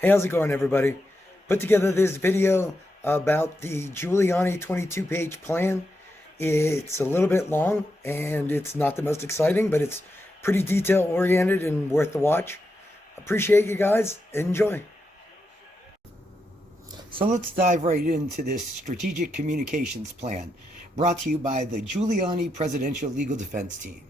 Hey, how's it going, everybody? Put together this video about the Giuliani 22-page plan. It's a little bit long and it's not the most exciting, but it's pretty detail oriented and worth the watch. Appreciate you guys. Enjoy. So let's dive right into this strategic communications plan brought to you by the Giuliani Presidential Legal Defense Team.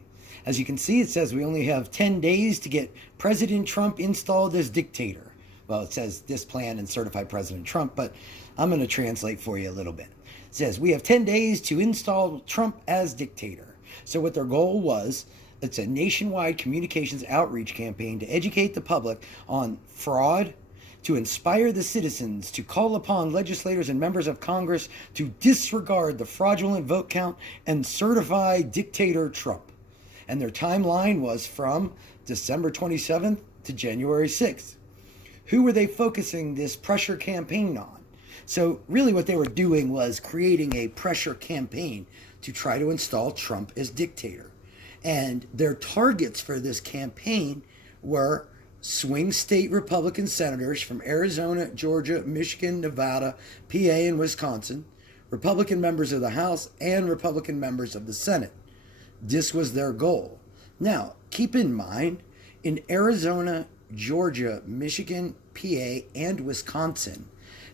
As you can see, it says we only have 10 days to get President Trump installed as dictator. Well, it says this plan and certify President Trump, but I'm going to translate for you a little bit. It says we have 10 days to install Trump as dictator. So what their goal was, it's a nationwide communications outreach campaign to educate the public on fraud, to inspire the citizens to call upon legislators and members of Congress to disregard the fraudulent vote count and certify dictator Trump. And their timeline was from December 27th to January 6th. Who were they focusing this pressure campaign on? So really what they were doing was creating a pressure campaign to try to install Trump as dictator. And their targets for this campaign were swing state Republican senators from Arizona, Georgia, Michigan, Nevada, PA, and Wisconsin, Republican members of the House, and Republican members of the Senate. This was their goal. Now, keep in mind, in Arizona, Georgia, Michigan, PA, and Wisconsin,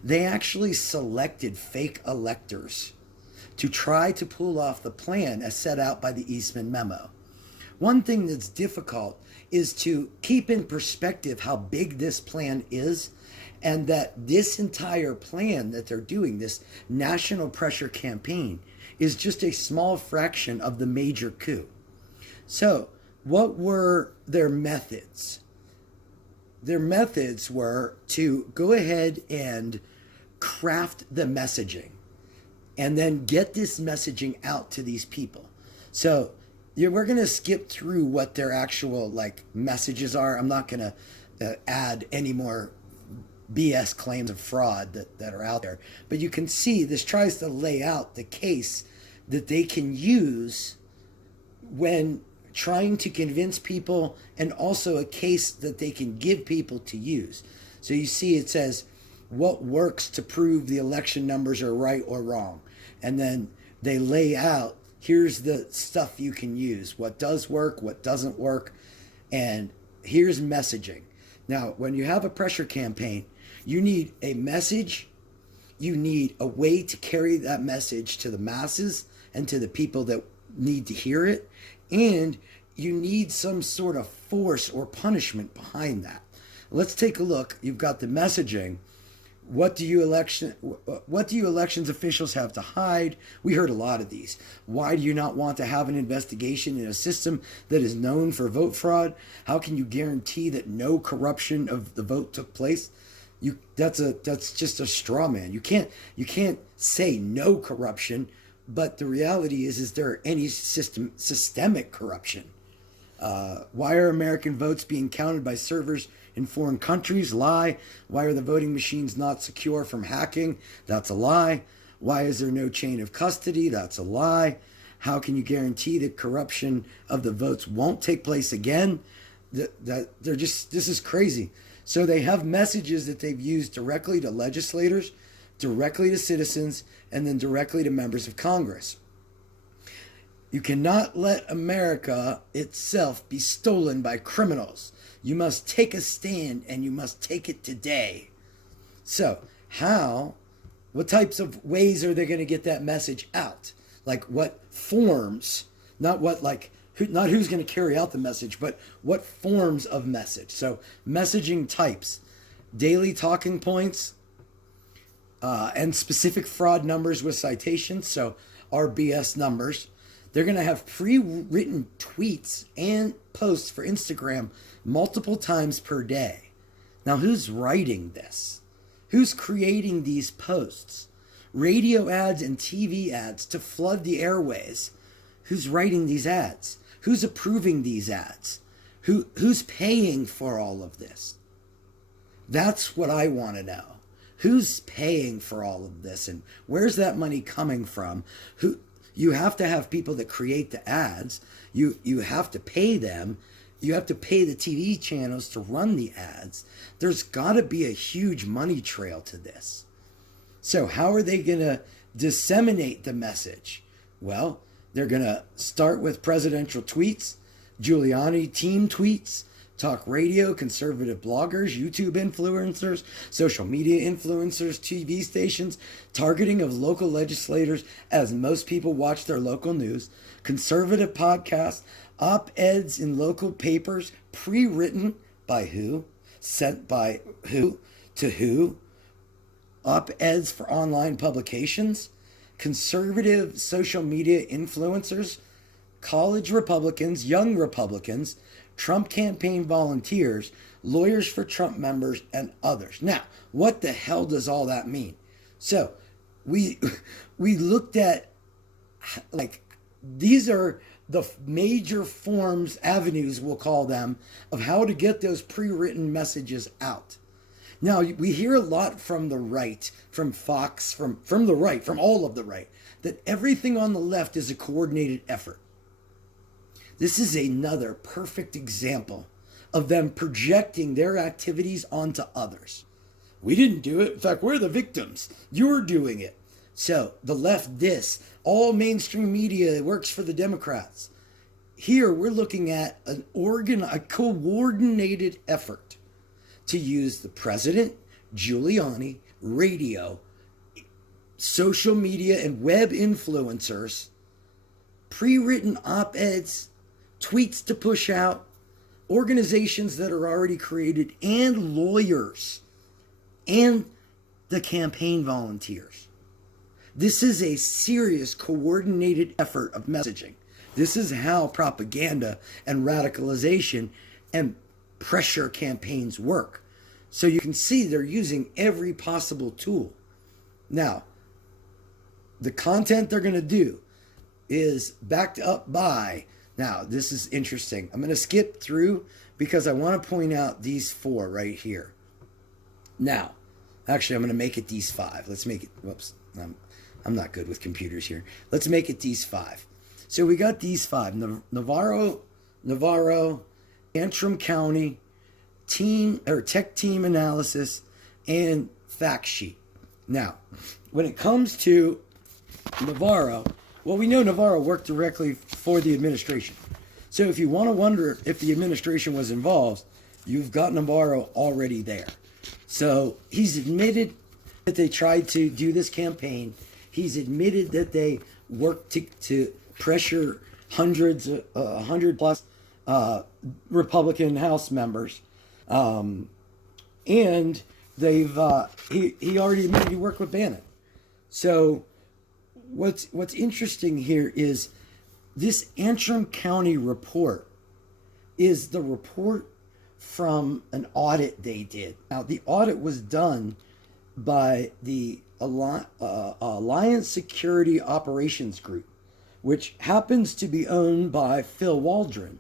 they actually selected fake electors to try to pull off the plan as set out by the Eastman memo. One thing that's difficult is to keep in perspective how big this plan is, and that this entire plan that they're doing, this national pressure campaign, is just a small fraction of the major coup. So, what were their methods? Their methods were to go ahead and craft the messaging and then get this messaging out to these people. So we're going to skip through what their actual messages are. I'm not going to add any more BS claims of fraud that are out there. But you can see this tries to lay out the case that they can use when trying to convince people, and also a case that they can give people to use. So you see it says what works to prove the election numbers are right or wrong. And then they lay out, here's the stuff you can use, what does work, what doesn't work, and here's messaging. Now, when you have a pressure campaign, you need a message, you need a way to carry that message to the masses and to the people that need to hear it, and you need some sort of force or punishment behind that. Let's take a look. You've got the messaging. What do you elections officials have to hide? We heard a lot of these. Why do you not want to have an investigation in a system that is known for vote fraud? How can you guarantee that no corruption of the vote took place? That's just a straw man. You can't say no corruption, but the reality is there any systemic corruption? Why are American votes being counted by servers in foreign countries? Lie. Why are the voting machines not secure from hacking? That's a lie. Why is there no chain of custody? That's a lie. How can you guarantee that corruption of the votes won't take place again? This is crazy. So they have messages that they've used directly to legislators, directly to citizens, and then directly to members of Congress. You cannot let America itself be stolen by criminals. You must take a stand, and you must take it today. So, what types of ways are they going to get that message out? Like what forms, not who's going to carry out the message, but what forms of message. So messaging types, daily talking points, and specific fraud numbers with citations, so RBS numbers. They're going to have pre-written tweets and posts for Instagram multiple times per day. Now, who's writing this? Who's creating these posts? Radio ads and TV ads to flood the airways. Who's writing these ads? Who's approving these ads? Who's paying for all of this? That's what I want to know. Who's paying for all of this, and where's that money coming from? You have to have people that create the ads. You have to pay them. You have to pay the TV channels to run the ads. There's got to be a huge money trail to this. So how are they going to disseminate the message? Well, they're going to start with presidential tweets, Giuliani team tweets, talk radio, conservative bloggers, YouTube influencers, social media influencers, TV stations, targeting of local legislators as most people watch their local news, conservative podcasts, op-eds in local papers, pre-written by who, sent by who to who, op-eds for online publications, conservative social media influencers, college Republicans, young Republicans, Trump campaign volunteers, lawyers for Trump members, and others. Now, what the hell does all that mean? So, we looked at, like, these are the major forms, avenues, we'll call them, of how to get those pre-written messages out. Now, we hear a lot from the right, from Fox, from the right, from all of the right, that everything on the left is a coordinated effort. This is another perfect example of them projecting their activities onto others. We didn't do it. In fact, we're the victims. You're doing it. So the left, all mainstream media works for the Democrats. Here, we're looking at a coordinated effort to use the president, Giuliani, radio, social media, and web influencers, pre-written op-eds, tweets to push out, organizations that are already created, and lawyers, and the campaign volunteers. This is a serious coordinated effort of messaging. This is how propaganda and radicalization and pressure campaigns work. So you can see they're using every possible tool. Now, the content they're going to do is backed up by, now this is interesting. I'm going to skip through because I want to point out these four right here. Now, actually I'm going to make it these five. Let's make it, whoops, I'm not good with computers here. Let's make it these five. So we got these five: Navarro, Antrim County, tech team analysis, and fact sheet. Now, when it comes to Navarro, well, we know Navarro worked directly for the administration. So if you want to wonder if the administration was involved, you've got Navarro already there. So he's admitted that they tried to do this campaign. He's admitted that they worked to pressure 100 plus Republican House members. And they've he already admitted he worked with Bannon. So what's interesting here is this Antrim County report is the report from an audit they did. Now, the audit was done by the Alliance Security Operations Group, which happens to be owned by Phil Waldron.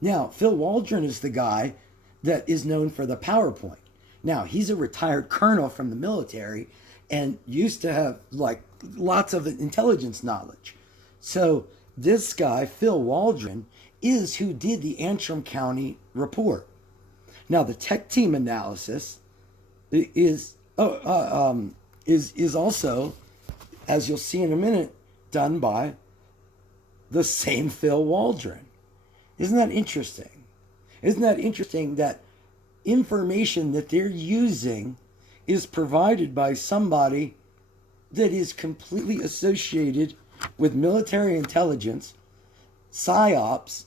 Now, Phil Waldron is the guy that is known for the PowerPoint. Now, he's a retired colonel from the military and used to have like lots of intelligence knowledge. So this guy, Phil Waldron, is who did the Antrim County report. Now, the tech team analysis is also, as you'll see in a minute, done by the same Phil Waldron. Isn't that interesting? Isn't that interesting that information that they're using is provided by somebody that is completely associated with military intelligence, PSYOPs,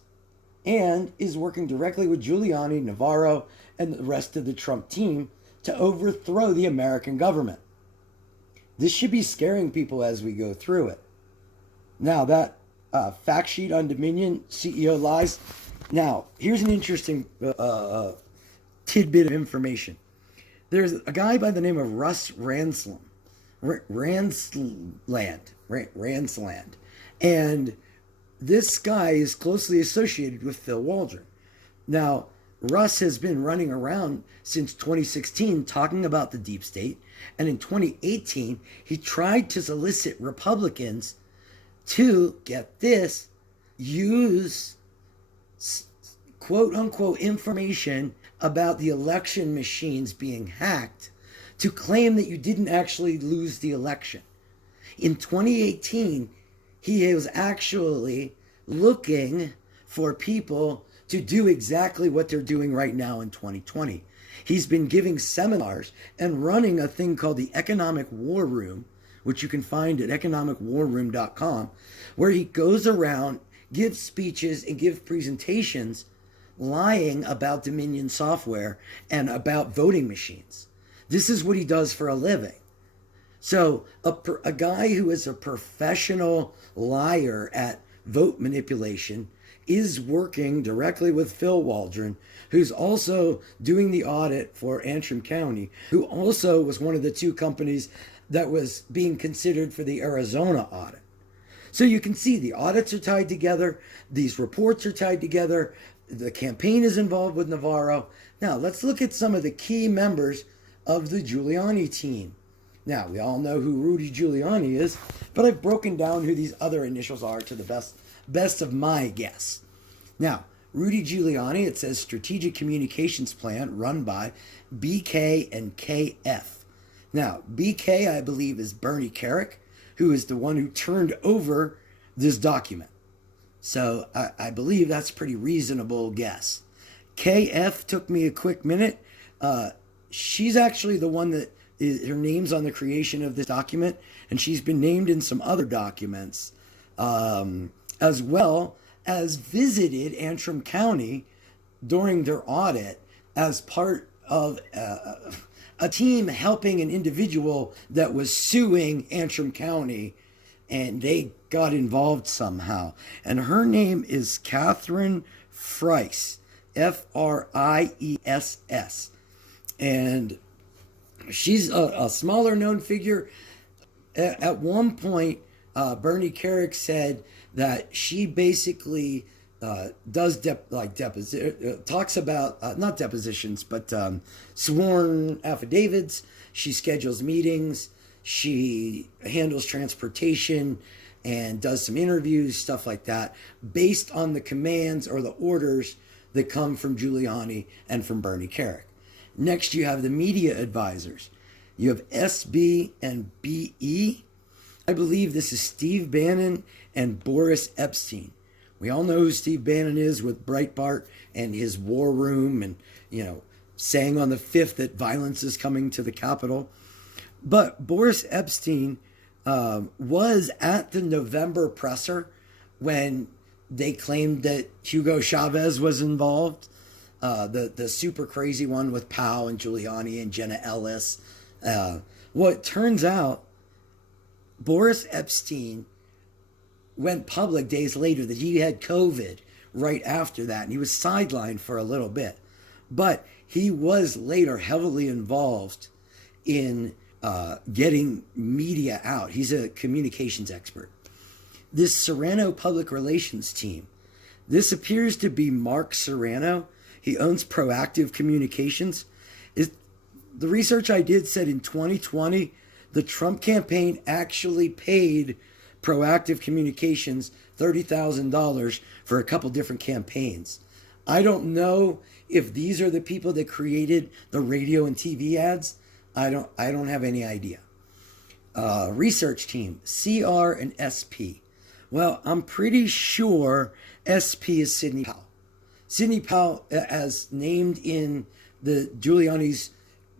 and is working directly with Giuliani, Navarro, and the rest of the Trump team to overthrow the American government? This should be scaring people as we go through it. Now, that fact sheet on Dominion, CEO lies. Now, here's an interesting tidbit of information. There's a guy by the name of Russ Ransland, and this guy is closely associated with Phil Waldron. Now, Russ has been running around since 2016 talking about the deep state, and in 2018, he tried to solicit Republicans to, get this, use quote unquote information about the election machines being hacked to claim that you didn't actually lose the election. In 2018, he was actually looking for people to do exactly what they're doing right now in 2020. He's been giving seminars and running a thing called the Economic War Room, which you can find at economicwarroom.com, where he goes around, gives speeches, and gives presentations lying about Dominion software and about voting machines. This is what he does for a living. So a guy who is a professional liar at vote manipulation is working directly with Phil Waldron, who's also doing the audit for Antrim County, who also was one of the two companies that was being considered for the Arizona audit. So you can see the audits are tied together, these reports are tied together, the campaign is involved with Navarro. Now let's look at some of the key members of the Giuliani team. Now, we all know who Rudy Giuliani is, but I've broken down who these other initials are to the best of my guess. Now, Rudy Giuliani, it says Strategic Communications Plan run by BK and KF. Now, BK, I believe, is Bernie Kerik, who is the one who turned over this document. So I believe that's a pretty reasonable guess. KF took me a quick minute. She's actually the one that her name's on the creation of this document, and she's been named in some other documents, as well as visited Antrim County during their audit as part of a team helping an individual that was suing Antrim County, and they got involved somehow. And her name is Catherine Friess, Friess. And she's a smaller known figure. At one point, Bernie Kerik said that she basically does talks about not depositions, but sworn affidavits. She schedules meetings. She handles transportation and does some interviews, stuff like that, based on the commands or the orders that come from Giuliani and from Bernie Kerik. Next, you have the media advisors. You have SB and BE. I believe this is Steve Bannon and Boris Epshteyn. We all know who Steve Bannon is with Breitbart and his war room and, saying on the 5th that violence is coming to the Capitol. But Boris Epshteyn was at the November presser when they claimed that Hugo Chavez was involved. The super crazy one with Powell and Giuliani and Jenna Ellis. It turns out, Boris Epshteyn went public days later that he had COVID right after that, and he was sidelined for a little bit. But he was later heavily involved in getting media out. He's a communications expert. This Serrano public relations team, this appears to be Mark Serrano. He owns Proactive Communications. The research I did said in 2020, the Trump campaign actually paid Proactive Communications $30,000 for a couple different campaigns. I don't know if these are the people that created the radio and TV ads. I don't have any idea. Research team, CR and SP. Well, I'm pretty sure SP is Sidney Powell. Sidney Powell, as named in the Giuliani's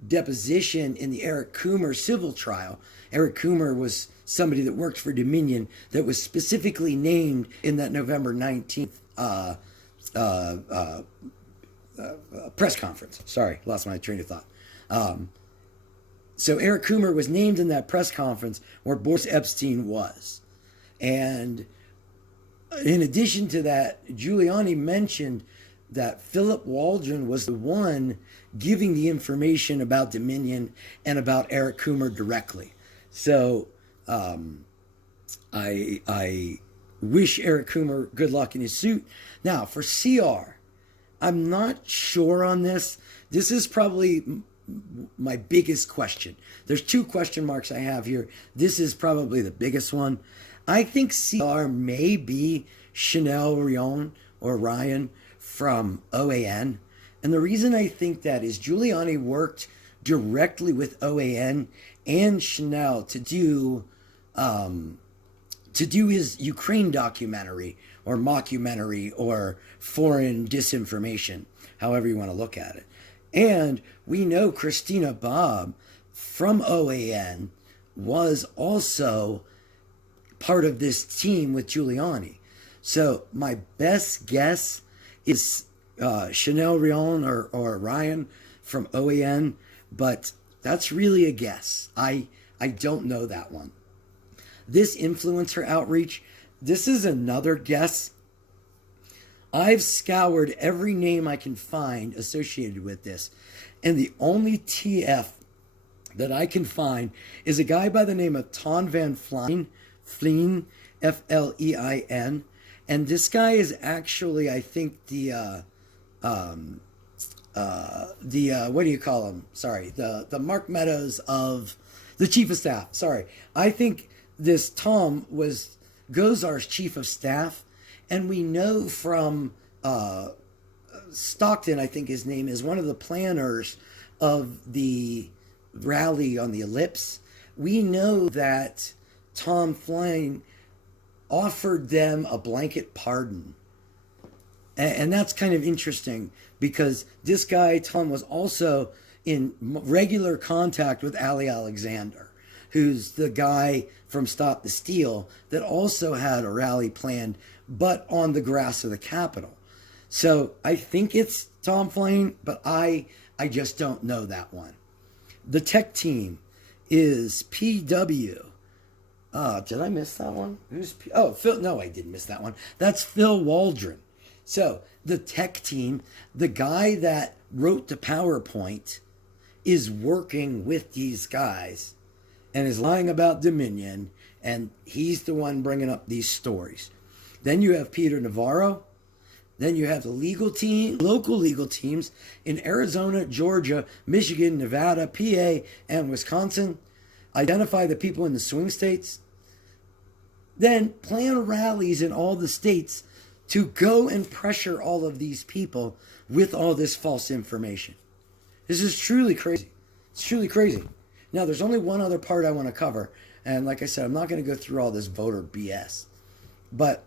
deposition in the Eric Coomer civil trial. Eric Coomer was somebody that worked for Dominion that was specifically named in that November 19th press conference. Sorry, lost my train of thought. So Eric Coomer was named in that press conference where Boris Epshteyn was. And in addition to that, Giuliani mentioned that Philip Waldron was the one giving the information about Dominion and about Eric Coomer directly. So I wish Eric Coomer good luck in his suit. Now, for CR, I'm not sure on this. This is probably my biggest question. There's two question marks I have here. This is probably the biggest one. I think CR may be Chanel Ryan from OAN. And the reason I think that is Giuliani worked directly with OAN and Chanel to do his Ukraine documentary or mockumentary or foreign disinformation, however you want to look at it. And we know Christina Bobb from OAN was also part of this team with Giuliani. So my best guess is Chanel Rion or Ryan from OAN, but that's really a guess. I don't know that one. This influencer outreach, this is another guess. I've scoured every name I can find associated with this, and the only TF that I can find is a guy by the name of Ton Van Flein, Flein, and this guy is actually, I think, the what do you call him? Sorry, the Mark Meadows of the chief of staff. Sorry, I think this Tom was Gozar's chief of staff, and we know from Stockton, I think his name is, one of the planners of the rally on the Ellipse. We know that Tom Flein offered them a blanket pardon. And that's kind of interesting because this guy, Tom, was also in regular contact with Ali Alexander, who's the guy from Stop the Steal that also had a rally planned, but on the grass of the Capitol. So I think it's Tom Flein, but I just don't know that one. The tech team is PW. Did I miss that one? Phil? No, I didn't miss that one. That's Phil Waldron. So the tech team, the guy that wrote the PowerPoint, is working with these guys and is lying about Dominion, and he's the one bringing up these stories. Then you have Peter Navarro. Then you have the legal team, local legal teams in Arizona, Georgia, Michigan, Nevada, PA, and Wisconsin. Identify the people in the swing states. Then plan rallies in all the states to go and pressure all of these people with all this false information. This is truly crazy. It's truly crazy. Now, there's only one other part I want to cover. And like I said, I'm not going to go through all this voter BS. But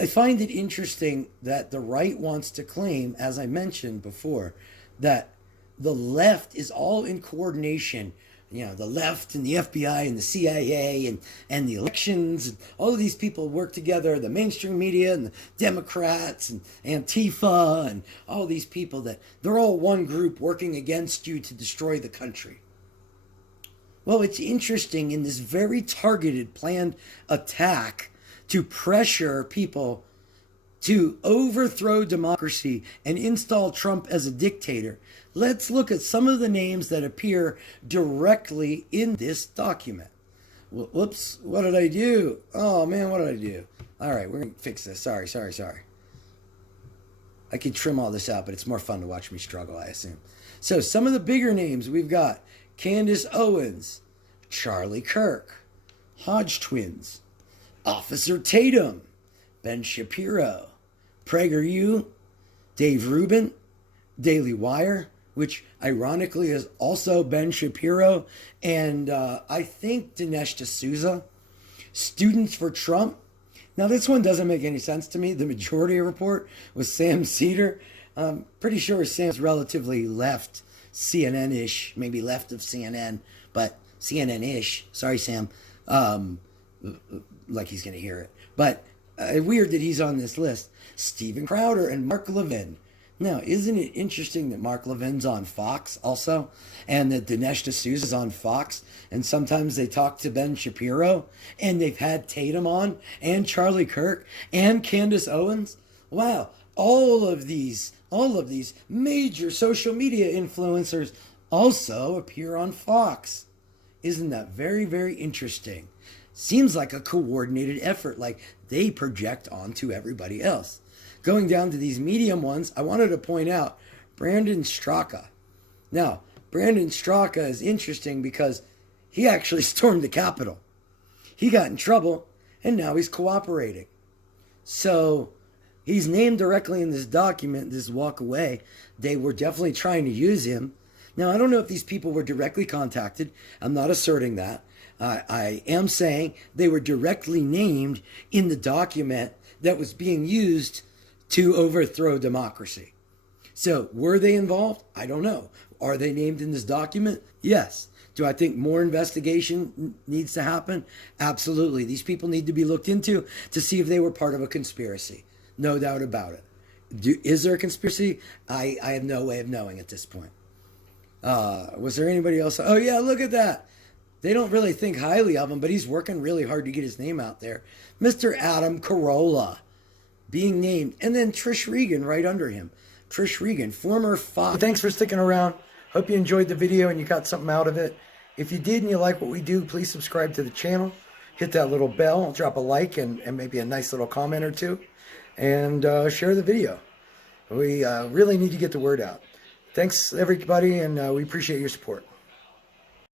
I find it interesting that the right wants to claim, as I mentioned before, that the left is all in coordination. You know, the left and the FBI and the CIA and the elections, and all of these people work together, the mainstream media and the Democrats and Antifa and all these people, that they're all one group working against you to destroy the country. Well, it's interesting, in this very targeted, planned attack to pressure people to overthrow democracy and install Trump as a dictator, let's look at some of the names that appear directly in this document. Whoops, what did I do? Oh man, what did I do? All right, we're going to fix this. Sorry. I could trim all this out, but it's more fun to watch me struggle, I assume. So some of the bigger names we've got: Candace Owens, Charlie Kirk, Hodge twins, Officer Tatum, Ben Shapiro, PragerU, Dave Rubin, Daily Wire, which ironically is also Ben Shapiro, and I think Dinesh D'Souza, Students for Trump. Now this one doesn't make any sense to me. The majority report was Sam Cedar. I'm pretty sure Sam's relatively left, CNN-ish, maybe left of CNN, but CNN-ish. Sorry, Sam. Like he's going to hear it. But weird that he's on this list. Steven Crowder and Mark Levin. Now, isn't it interesting that Mark Levin's on Fox also, and that Dinesh D'Souza's on Fox, and sometimes they talk to Ben Shapiro, and they've had Tatum on, and Charlie Kirk, and Candace Owens? Wow, all of these major social media influencers also appear on Fox. Isn't that very, very interesting? Seems like a coordinated effort, like they project onto everybody else. Going down to these medium ones, I wanted to point out Brandon Straka. Now, Brandon Straka is interesting because he actually stormed the Capitol. He got in trouble, and now he's cooperating. So He's named directly in this document, this walk away. They were definitely trying to use him. Now, I don't know if these people were directly contacted. I'm not asserting that. I am saying they were directly named in the document that was being used to overthrow democracy. So, were they involved? I don't know. Are they named in this document? Yes. Do I think more investigation needs to happen? Absolutely. These people need to be looked into to see if they were part of a conspiracy. No doubt about it. Is there a conspiracy? I have no way of knowing at this point. Was there anybody else? Oh, yeah, look at that. They don't really think highly of him, but he's working really hard to get his name out there. Mr. Adam Carolla being named. And then Trish Regan right under him. Trish Regan, former Fox. Thanks for sticking around. Hope you enjoyed the video and you got something out of it. If you did and you like what we do, please subscribe to the channel. Hit that little bell. Drop a like and maybe a nice little comment or two. And share the video. We really need to get the word out. Thanks, everybody, and we appreciate your support.